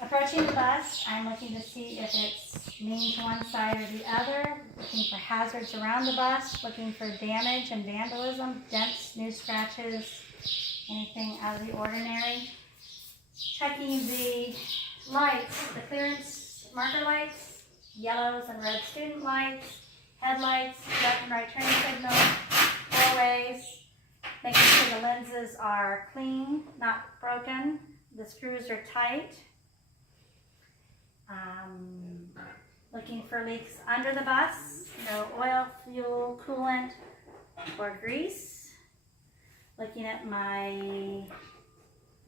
Approaching the bus, I'm looking to see if it's leaning to one side or the other, looking for hazards around the bus, looking for damage and vandalism, dents, new scratches, anything out of the ordinary. Checking the lights, the clearance marker lights, yellows and red student lights, headlights, left and right turning signal, four-ways, making sure the lenses are clean, not broken, the screws are tight. Looking for leaks under the bus, no oil, fuel, coolant, or grease. Looking at my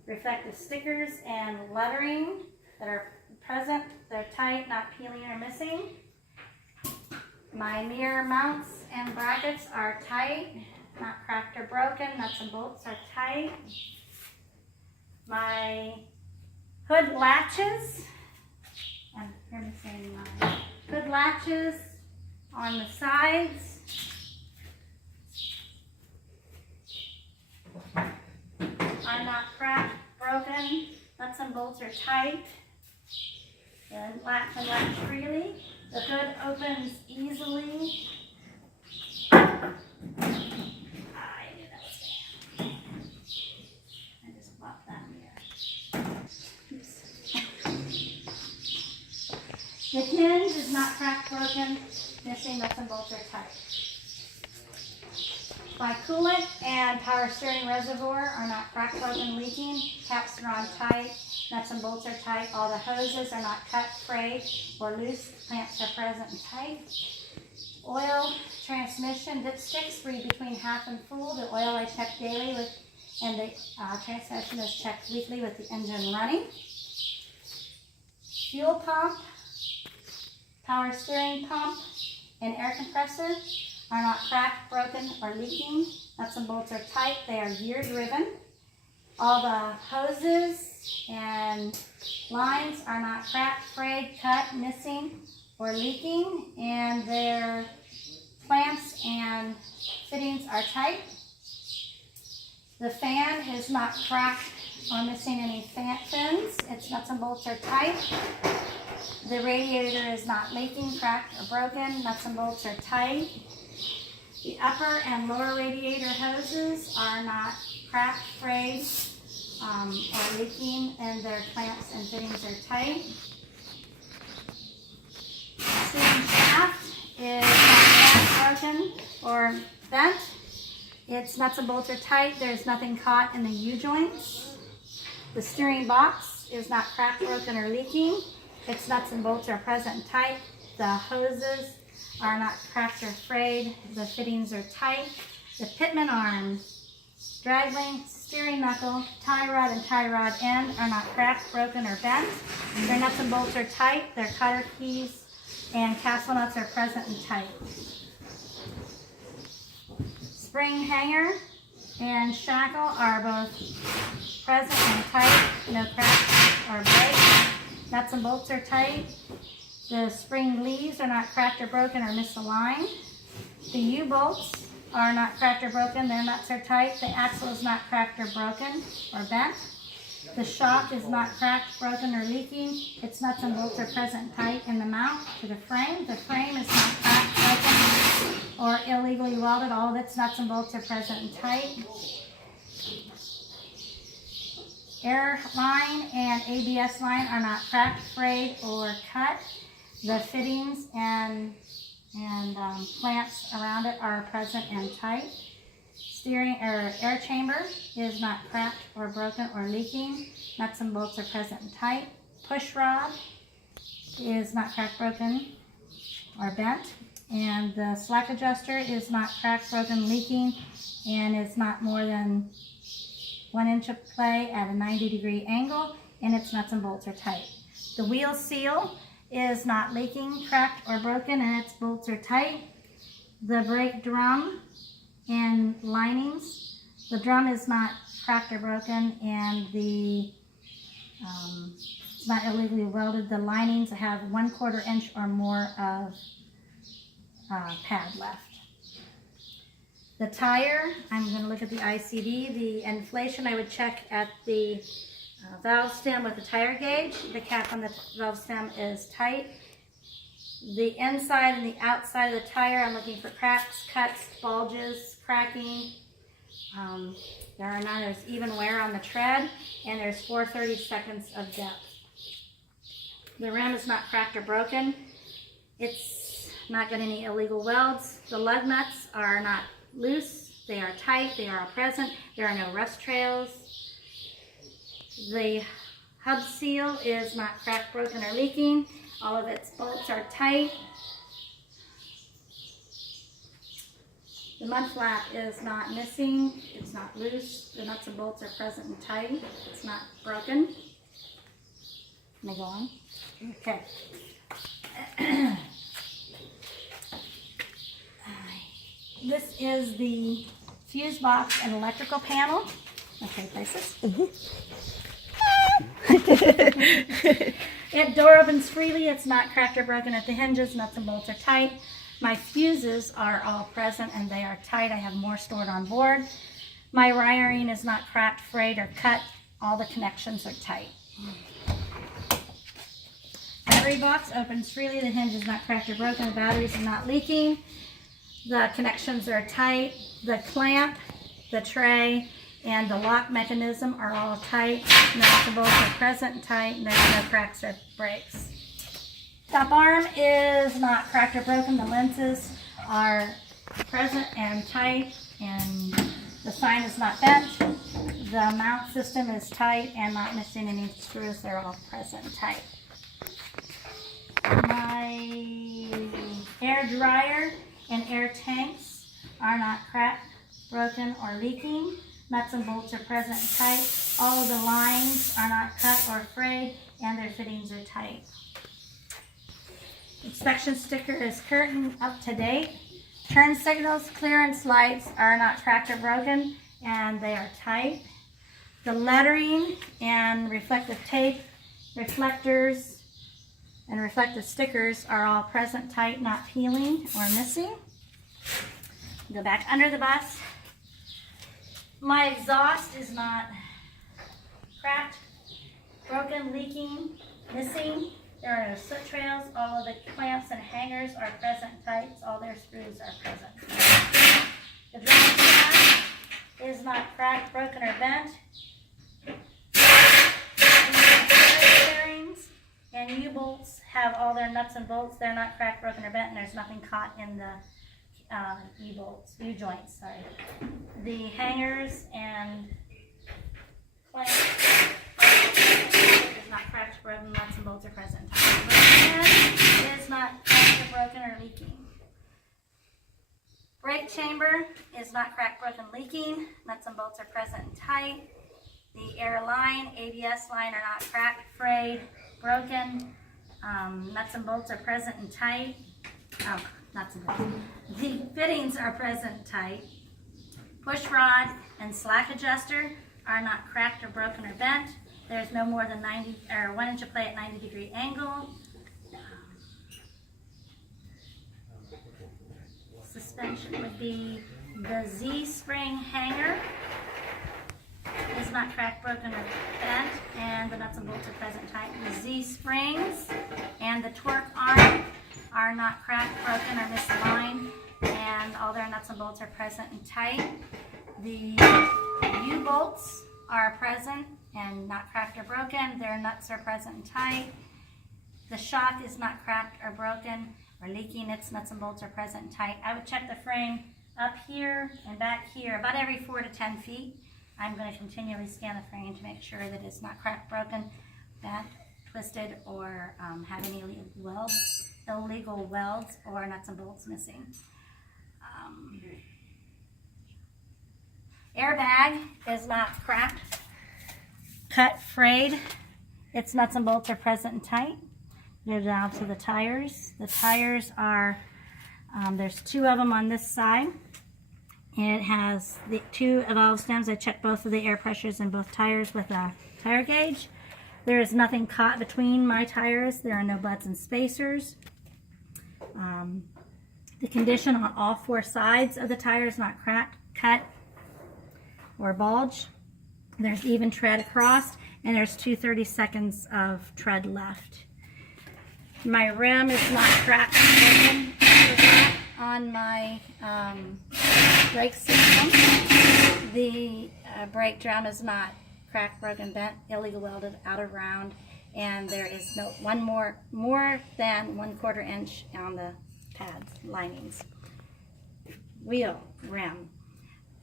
reflective stickers and lettering that are present, they're tight, not peeling or missing. My mirror mounts and brackets are tight, not cracked or broken, nuts and bolts are tight. My hood latches, I'm missing my hood latches on the sides are not cracked, broken, nuts and bolts are tight, and latch and latch freely. The hood opens easily. I knew that was there. I just plopped that in here. The hinge is not cracked, broken, missing, nuts and bolts are tight. My coolant and power steering reservoir are not cracked, broken, leaking. Caps are on tight, nuts and bolts are tight. All the hoses are not cut, frayed, or loose. Clamps are present and tight. Oil, transmission, dipsticks read between half and full. The oil I check daily with, and the transmission is checked weekly with the engine running. Fuel pump, power steering pump, and air compressor are not cracked, broken, or leaking. Nuts and bolts are tight. They are gear driven. All the hoses and lines are not cracked, frayed, cut, missing, or leaking. And their clamps and fittings are tight. The fan is not cracked or missing any fins. Its nuts and bolts are tight. The radiator is not leaking, cracked, or broken. Nuts and bolts are tight. The upper and lower radiator hoses are not cracked, frayed, or leaking, and their clamps and fittings are tight. The steering shaft is not cracked, broken, or bent. Its nuts and bolts are tight. There's nothing caught in the U-joints. The steering box is not cracked, broken, or leaking. Its nuts and bolts are present and tight. The hoses are not cracked or frayed. The fittings are tight. The pitman arms, drag link, steering knuckle, tie rod, and tie rod end are not cracked, broken, or bent. Their nuts and bolts are tight. Their cutter keys and castle nuts are present and tight. Spring hanger and shackle are both present and tight. No cracks or breaks. Nuts and bolts are tight. The spring leaves are not cracked or broken or misaligned. The U-bolts are not cracked or broken. Their nuts are tight. The axle is not cracked or broken or bent. The shock is not cracked, broken, or leaking. Its nuts and bolts are present and tight in the mount to the frame. The frame is not cracked, broken, or illegally welded. All of its nuts and bolts are present and tight. Air line and ABS line are not cracked, frayed, or cut. The fittings and clamps around it are present and tight. Steering or air chamber is not cracked or broken or leaking. Nuts and bolts are present and tight. Push rod is not cracked, broken, or bent. And the slack adjuster is not cracked, broken, leaking, and is not more than 1 inch of play at a 90-degree angle, and its nuts and bolts are tight. The wheel seal is not leaking, cracked, or broken, and its bolts are tight. The brake drum and linings, the drum is not cracked or broken, and it's not illegally welded. The linings have 1/4 inch or more of pad left. The tire, I'm going to look at the ICD. The inflation I would check at the Valve stem with a tire gauge. The cap on the valve stem is tight. The inside and the outside of the tire, I'm looking for cracks, cuts, bulges, cracking. There are none. There's even wear on the tread, and there's 4/32 of depth. The rim is not cracked or broken. It's not got any illegal welds. The lug nuts are not loose. They are tight. They are all present. There are no rust trails. The hub seal is not cracked, broken, or leaking. All of its bolts are tight. The mud flap is not missing. It's not loose. The nuts and bolts are present and tight. It's not broken. Let me go on. Okay. This is the fuse box and electrical panel. Okay, places. It door opens freely. It's not cracked or broken at the hinges. Nuts and bolts are tight. My fuses are all present and they are tight. I have more stored on board. My wiring is not cracked, frayed, or cut. All the connections are tight. Battery box opens freely. The hinge is not cracked or broken. The batteries are not leaking. The connections are tight. The clamp, the tray, and the lock mechanism are all tight. Nuts and bolts are present and tight, and there's no cracks or breaks. Top arm is not cracked or broken. The lenses are present and tight, and the sign is not bent. The mount system is tight and not missing any screws. They're all present and tight. My air dryer and air tanks are not cracked, broken, or leaking. Nuts and bolts are present and tight. All of the lines are not cut or frayed, and their fittings are tight. Inspection sticker is current, up to date. Turn signals, clearance lights are not cracked or broken, and they are tight. The lettering and reflective tape, reflectors, and reflective stickers are all present, tight, not peeling or missing. Go back under the bus. My exhaust is not cracked, broken, leaking, missing. There are no soot trails. All of the clamps and hangers are present and tight. All their screws are present. The drum shaft is not cracked, broken, or bent. Bearings and U-bolts have all their nuts and bolts. They're not cracked, broken, or bent, and there's nothing caught in the U-joints, sorry. The hangers and clamps is not cracked, broken, nuts and bolts are present. The head is not cracked or broken or leaking. Brake chamber is not cracked, broken, leaking. Nuts and bolts are present and tight. The air line, ABS line are not cracked, frayed, broken. Nuts and bolts are present and tight. Nuts and bolts. The fittings are present and tight. Push rod and slack adjuster are not cracked or broken or bent. There's no more than 1 inch of play at 90-degree angle. Suspension would be the Z-spring hanger is not cracked, broken, or bent, and the nuts and bolts are present and tight. The Z-springs and the torque arm are not cracked, broken, or misaligned, and all their nuts and bolts are present and tight. The U-bolts are present and not cracked or broken. Their nuts are present and tight. The shock is not cracked or broken or leaking. Its nuts and bolts are present and tight. I would check the frame up here and back here about every 4 to 10 feet. I'm going to continually scan the frame to make sure that it's not cracked, broken, bent, twisted, or have any illegal welds or nuts and bolts missing. Airbag is not cracked, cut, frayed. Its nuts and bolts are present and tight. Go down to the tires. The tires are, there's 2 of them on this side. It has the 2 valve stems. I checked both of the air pressures in both tires with a tire gauge. There is nothing caught between my tires. There are no buds and spacers. The condition on all 4 sides of the tire is not cracked, cut, or bulge. There's even tread across, and there's 2/32 of tread left. My rim is not cracked on my brake system. The brake drum is not cracked, broken, bent, illegal welded, out of round, and there is no more than 1/4 inch on the pads, linings. Wheel rim,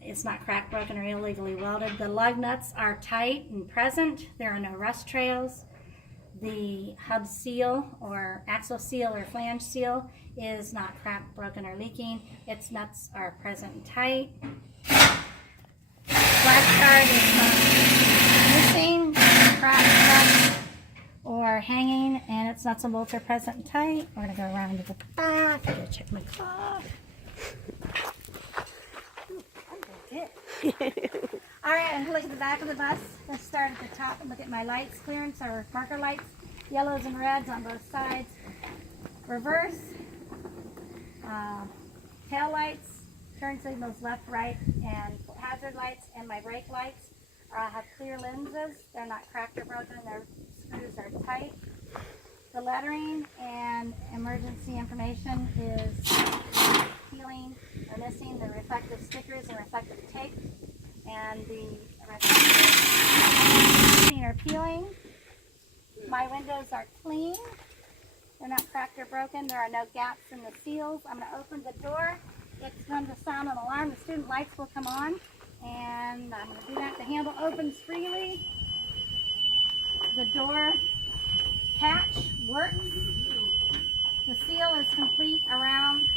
it's not cracked, broken, or illegally welded. The lug nuts are tight and present. There are no rust trails. The hub seal or axle seal or flange seal is not cracked, broken, or leaking. Its nuts are present and tight. Flash guard is not missing, cracked, or hanging, and its nuts and bolts are present and tight. We're going to go around to the back. I'm going to check my clock. All right, I'm going to look at the back of the bus. Let's start at the top and look at my lights clearance, or marker lights, yellows and reds on both sides. Reverse, tail lights, turn signals left, right, and hazard lights, and my brake lights have clear lenses. They're not cracked or broken. Their screws are tight. The lettering and emergency information is peeling or missing. The reflective stickers and reflective tape and the reflective are peeling. My windows are clean. They're not cracked or broken. There are no gaps in the seals. I'm going to open the door. It's going to sound an alarm. The student lights will come on, and I'm going to do that. The handle opens freely. The door catch works. The seal is complete around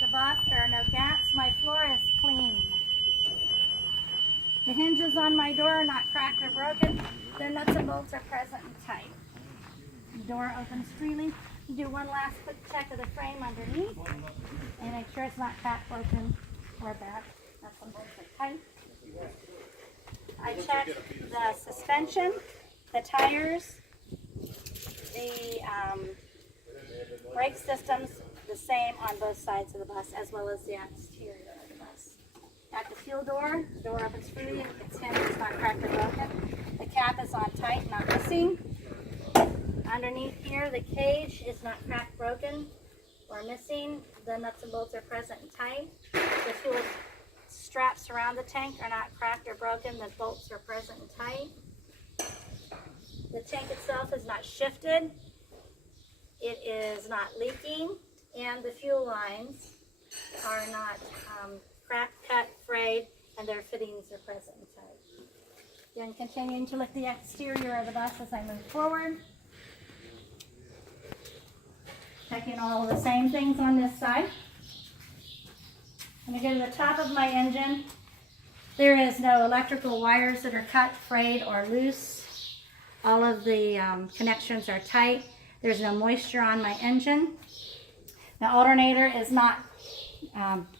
the bus. There are no gaps. My floor is clean. The hinges on my door are not cracked or broken. Their nuts and bolts are present and tight. The door opens freely. You do one last quick check of the frame underneath and make sure it's not cracked, broken, or bad. Nuts and bolts are tight. I checked the suspension, the tires, the brake systems, the same on both sides of the bus, as well as the exterior of the bus. At the fuel door, the door opens freely. It's hinge, it's not cracked or broken. The cap is on tight, not missing. Underneath here, the cage is not cracked, broken, or missing. The nuts and bolts are present and tight. The fuel straps around the tank are not cracked or broken. The bolts are present and tight. The tank itself is not shifted. It is not leaking, and the fuel lines are not cracked, cut, frayed, and their fittings are present and tight. Then continuing to look at the exterior of the bus as I move forward. Checking all of the same things on this side. I'm going to go to the top of my engine. There is no electrical wires that are cut, frayed, or loose. All of the connections are tight. There's no moisture on my engine. The alternator is not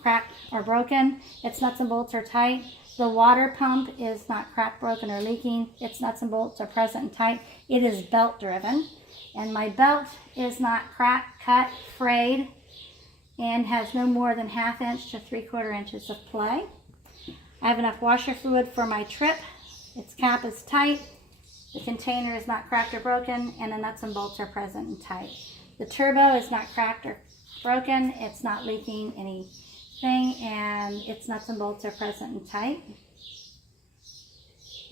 cracked or broken. Its nuts and bolts are tight. The water pump is not cracked, broken, or leaking. Its nuts and bolts are present and tight. It is belt driven. And my belt is not cracked, cut, frayed, and has no more than 1/2 inch to 3/4 inches of play. I have enough washer fluid for my trip. Its cap is tight. The container is not cracked or broken, and the nuts and bolts are present and tight. The turbo is not cracked or broken. It's not leaking anything, and its nuts and bolts are present and tight.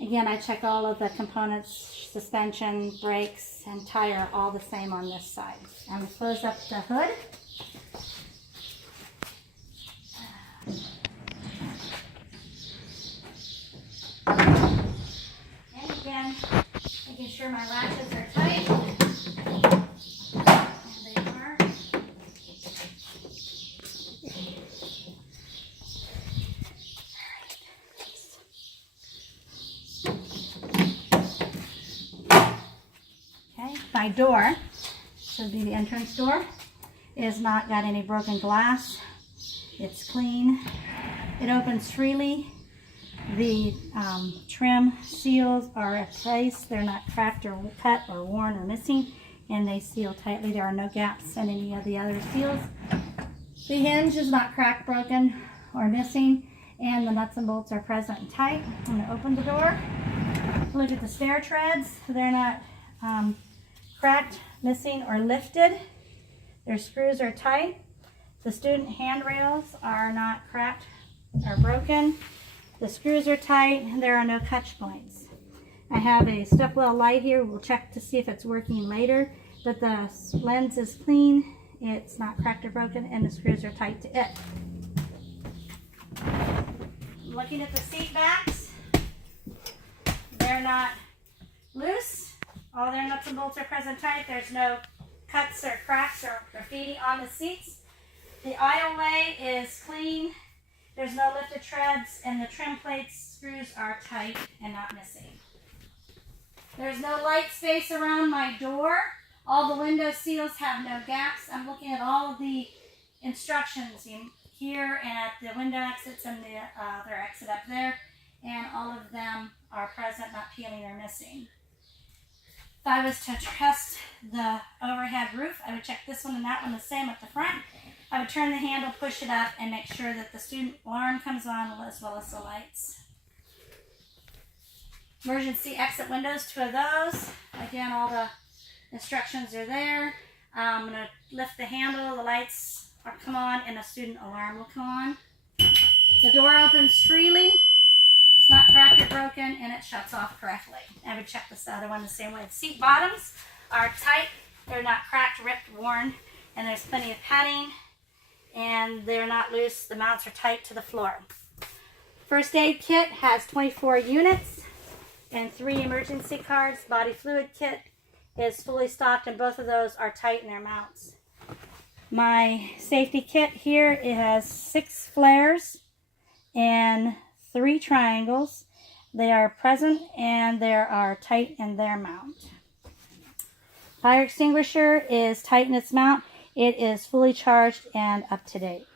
Again, I check all of the components, suspension, brakes, and tire, all the same on this side. I'm going to close up the hood. And again, making sure my latches are tight. And they are. My door, this would be the entrance door, is not got any broken glass. It's clean. It opens freely. The trim seals are in place. They're not cracked or cut or worn or missing, and they seal tightly. There are no gaps in any of the other seals. The hinge is not cracked, broken, or missing, and the nuts and bolts are present and tight. I'm going to open the door. Look at the stair treads. They're not cracked, missing, or lifted. Their screws are tight. The student handrails are not cracked or broken. The screws are tight and there are no catch points. I have a step-well light here. We'll check to see if it's working later, but the lens is clean. It's not cracked or broken, and the screws are tight to it. Looking at the seat backs, they're not loose. All their nuts and bolts are present tight. There's no cuts or cracks or graffiti on the seats. The aisleway is clean. There's no lifted treads, and the trim plates screws are tight and not missing. There's no light space around my door. All the window seals have no gaps. I'm looking at all of the instructions here and at the window exits and the other exit up there, and all of them are present, not peeling or missing. If I was to test the overhead roof, I would check this one and that one the same at the front. I would turn the handle, push it up, and make sure that the student alarm comes on as well as the lights. Emergency exit windows, 2 of those. Again, all the instructions are there. I'm going to lift the handle, the lights will come on, and a student alarm will come on. The door opens freely. It's not cracked or broken, and it shuts off correctly. I would check this other one the same way. The seat bottoms are tight. They're not cracked, ripped, worn, and there's plenty of padding, and they're not loose. The mounts are tight to the floor. First aid kit has 24 units and 3 emergency cards. Body fluid kit is fully stocked, and both of those are tight in their mounts. My safety kit here, it has 6 flares and 3 triangles. They are present and they are tight in their mount. Fire extinguisher is tight in its mount. It is fully charged and up to date.